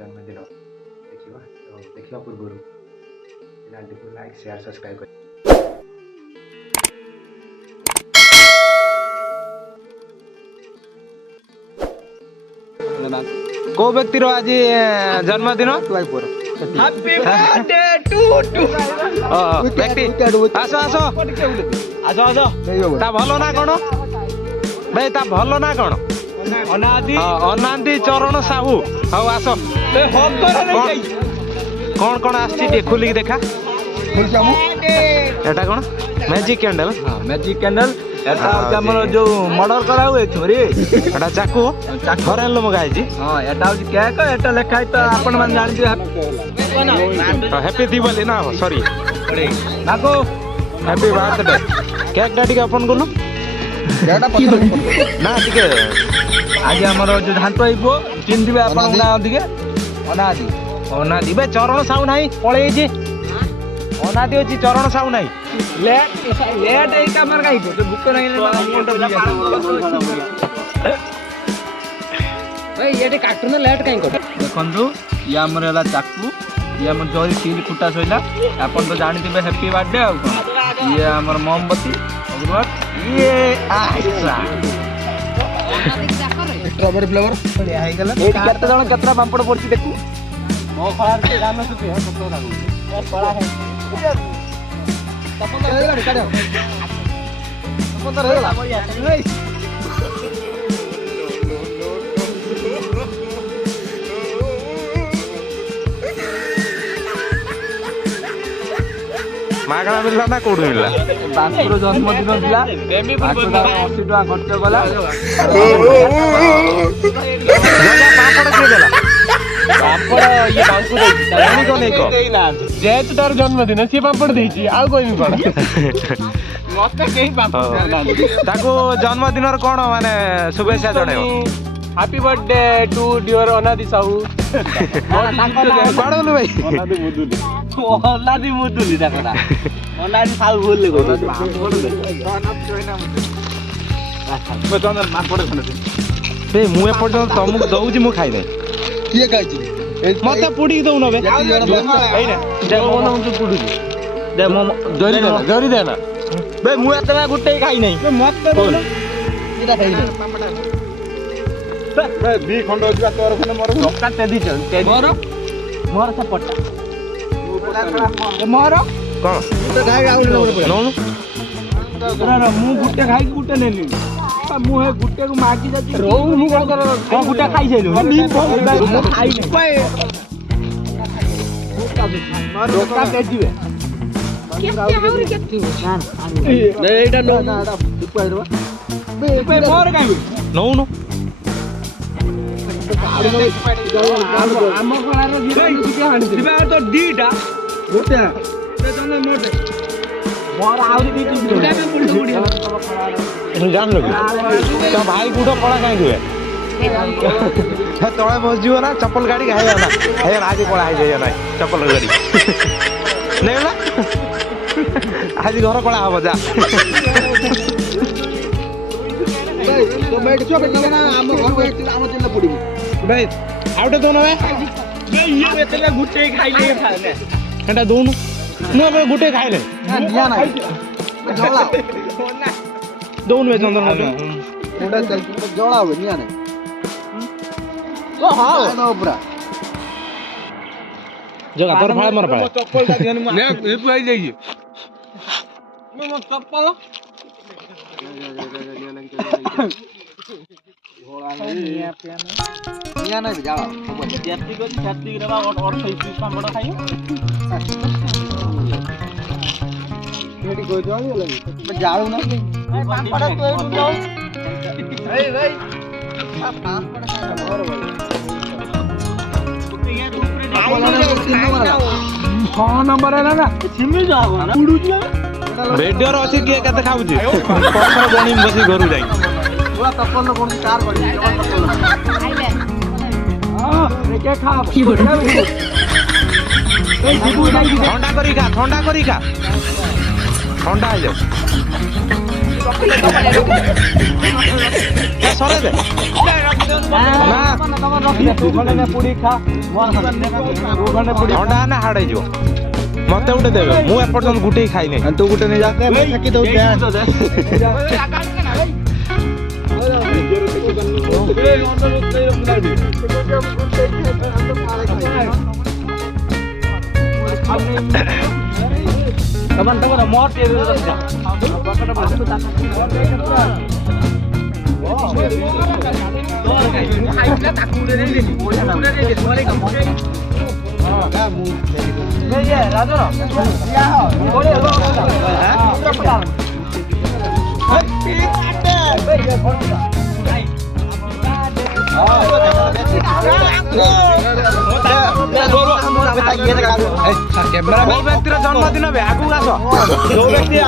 जन्मदिन देखा तो देखा पूर्व चैनल को लाइक शेयर सब्सक्राइब कर को व्यक्तिर आज जन्मदिन हैप्पी बर्थडे टू व्यक्ति आसो आसो आसो आसो ता भलो ना कोन भाई ता भलो ना कोन अनादि चरण साहू हाउ आसो कौन कौन आछि टे खुली देखा एटा कोन मैजिक कैंडल मैजिक कैंडल एटा हमर जो मर्डर करा हुए छोरी एटा चाकू थरे लो मगाई जी हां एटा हो केक एटा लेखाई तो आपण मन जानि दियो हैप्पी दिवाली ना सॉरी नाको हैप्पी बर्थडे केक डाटी के अपन गोलो एटा पत्थर ना टिके आज हमर जो धान तो आइबो चिन दिबे आपण ना दिके अनादि बे चरण साउ नाही पळे जी अनादि होची चरण साउ नाही लेट ए कमर गाई तो बुक नहीं भाई ये कार्टून लेट काई कर देखंतु ये हमर हला चाकू ये हमर जोरी सील फुटा सइला अपन तो जानि दिबे हैप्पी बर्थडे आ ये हमर मोमबत्ती अगरबत्ती ये आइसा स्ट्रॉबेरी फ्लेवर बढ़िया है गेला ए केते जण केतरा पापड़ पड़ची देखू मो फळार के गान सुती है कतो लागू ए फळा है तपन गाड़ी काढो तपन हेला ए मागणा मिलला ना कोड मिलला बांकुर जन्मदिन दिला 80 टका खर्च गला पापड़ के देला पापड़ ये बांकुर जानी को नहीं को जेत तार जन्मदिन सी पापड़ देछि आ कोई कोन मते केही पापड़ ताको जन्मदिनर कोन माने शुभेच्छा जणायो हैप्पी बर्थडे टू डियर अनादि साहू बाडोलु भाई अनादि मुदुली देखा अनादि साहू बोलले को बे मु ए पर्यंत तमु दउजी मु खाइ नै किए खाइछि मते पुडी दउ न बे हैन दे मोन मुझे पुडी दे मो जरी देना बे मु एतबा गुटे खाइ नै मते इटा खाइ नै बे बी खंड होजिबा तोर खने मोर टका तेदी चल मोर मोर से पट्टा मोर कोन तो खाइ आउ नो मु गुटे खाइ गुटे नेली मु हे गुटे को मागी जाती रो मु कोन कर कोन गुटे खाइ छैलु मु खाइ नै टका तेदिबे नै एटा नो दुपाइ रो दुपाइ मोर काइ नो आम कोलार दिबा तो दीटा गोटे ते जने मोटे मोर आउरी दी दुटा पे पुड़ी पुड़ी जान लो तो भाई गुडो पड़ा काई दुए हे तळे बस जियो ना चप्पल गाड़ी खाइ ना हे आगे पड़ा आइ जाय ना चप्पल गाड़ी नै ना आज घर पड़ा हबो जा तो बैठ छो बैठ ना आम घर बैठ आम चला पुड़ी भाई आउटे दोन बे ये एतला गुटे खाइले खाले एटा दोन न बे गुटे खाइले निया ना जला दोन वे चंदन मोटे ओडा चल जला हो निया ना ओ हां नो पूरा जगा तोर फाळे मर फाळे चप्पल ता ध्यान में ने तू आई जाई मो चप्पल निया ना जाला जाती को जाती रे बा और 28 पापड़ खाइयो मेरी कोई जाओ लगी मैं जाऊ ना पापड़ तो ए जाओ ए भाई पापड़ खा और भाई कौन नंबर है ना सिमी जाओ ना उड़ू ना रेडियो रो अछि के कते खाउची पत्थर बणी बसी घरु जाई पूरा तपन कोन कार बड़ी आइले हां रे के खा की हो ठंडा करी खा ठंडा आ जाओ সরে দে না ଥଣ୍ଡା ହେଲେ ହାର୍ଡ ହେଇଯିବ ମତେ ଗୋଟେ ଦେବେ ମୁଁ ଏପର୍ଯ୍ୟନ୍ତ ଗୋଟେ ଖାଇ ନାହିଁ ତୁ ଗୋଟେ ନେଇ ଯା କୋଉ ବ୍ୟକ୍ତିର ଜନ୍ମଦିନ ବେ ଆଗକୁ ଆସ ଯୋଉ ବ୍ୟକ୍ତି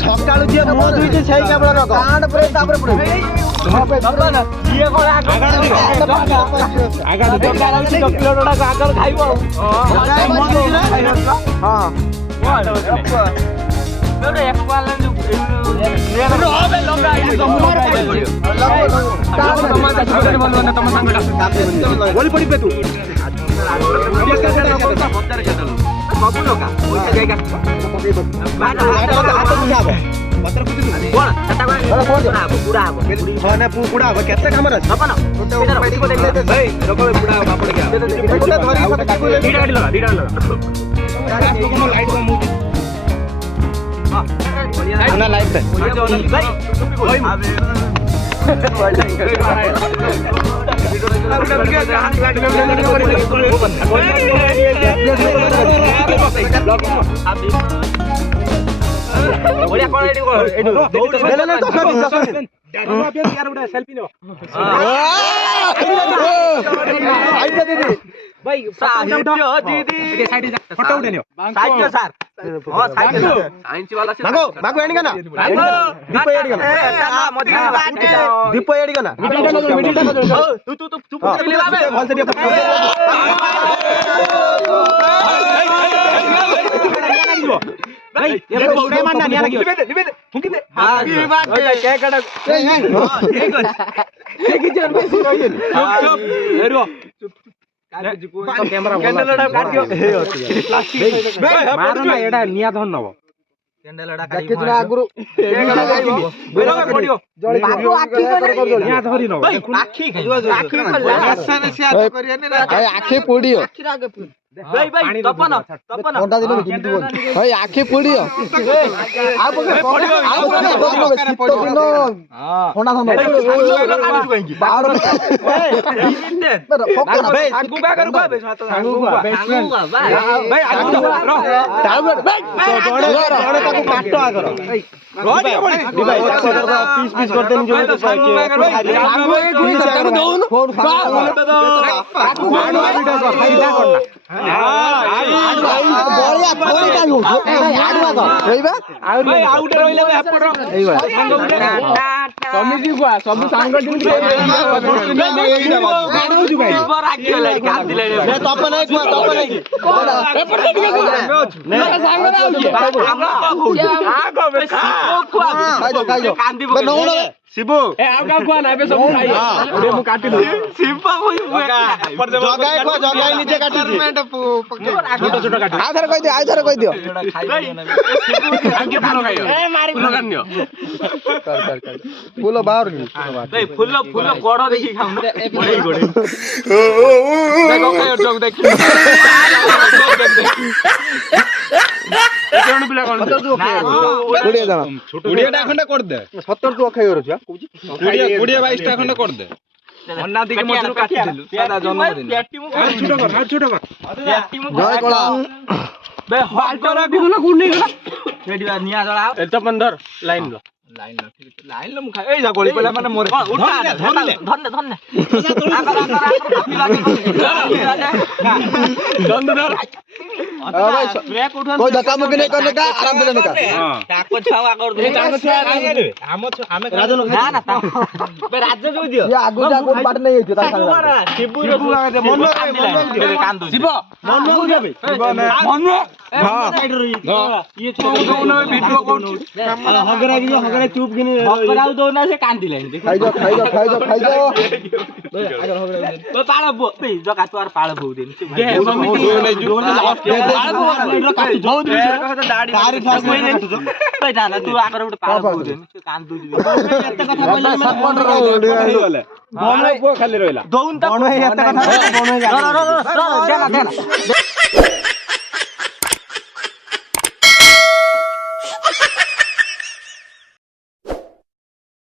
ସକାଳୁ ଯିଏ ମୁହଁ ଧୋଇଛି ସେଇ କେବଳ ରଖ କେତେ କାମରେ ନିଆ ଧନ ନବ ଆଖି ପୋଡିବ ଆଖି ପୋଡିବ ଶିବୁ ନିଜେ କାଟିଛି ଆଉଥରେ କହିଦିଅ ଫୁଲ ବାହାର ଫୁଲ କଡ ଦେଖି ଭାଇ କୋଇ ଧକ୍କା ମୁକ୍କି ନେଇ କନେ କା ଆରାମ ସେ ନେକା ତାଙ୍କ ଛୁଆ ଆଗର ଦେ ତାଙ୍କ ଛୁଆ ଆମ ଆମେ ରାଜ ନା ନା ବେ ରାଜ ଯୋଉ ଦିଅ ଇଏ ଆଗୁ ଯା କୋଟ ବାଟ ନେଇ ଯାଇଥିବ ତା ସାଙ୍ଗରେ ଶିବୁ ମନ କାନ୍ଦୁ ଶିବ ମନ ଦେବେ ମନ ହଁ ଇଏ ଭିଡିଓ କରୁଛି ହଗରା ଚୁପ କିନି ହଗରାଉ ଦଉନା ସେ କାନ୍ଦିଲାଣି ଖାଇଯା ପାଳ ବୋ ବେ ଜକା ତୋର ପାଳ ବୋ ଦେନି ତୁ ଆଗରେ ଗୋଟେ ପାଳ ବୋ ଦେନି ସେ କାନ୍ଦୁଛି ଏତେ କଥା କହିଲେ ପୁଅ ଖାଲି ରହିଲା ଦଉନ ତା ଏତେ କଥା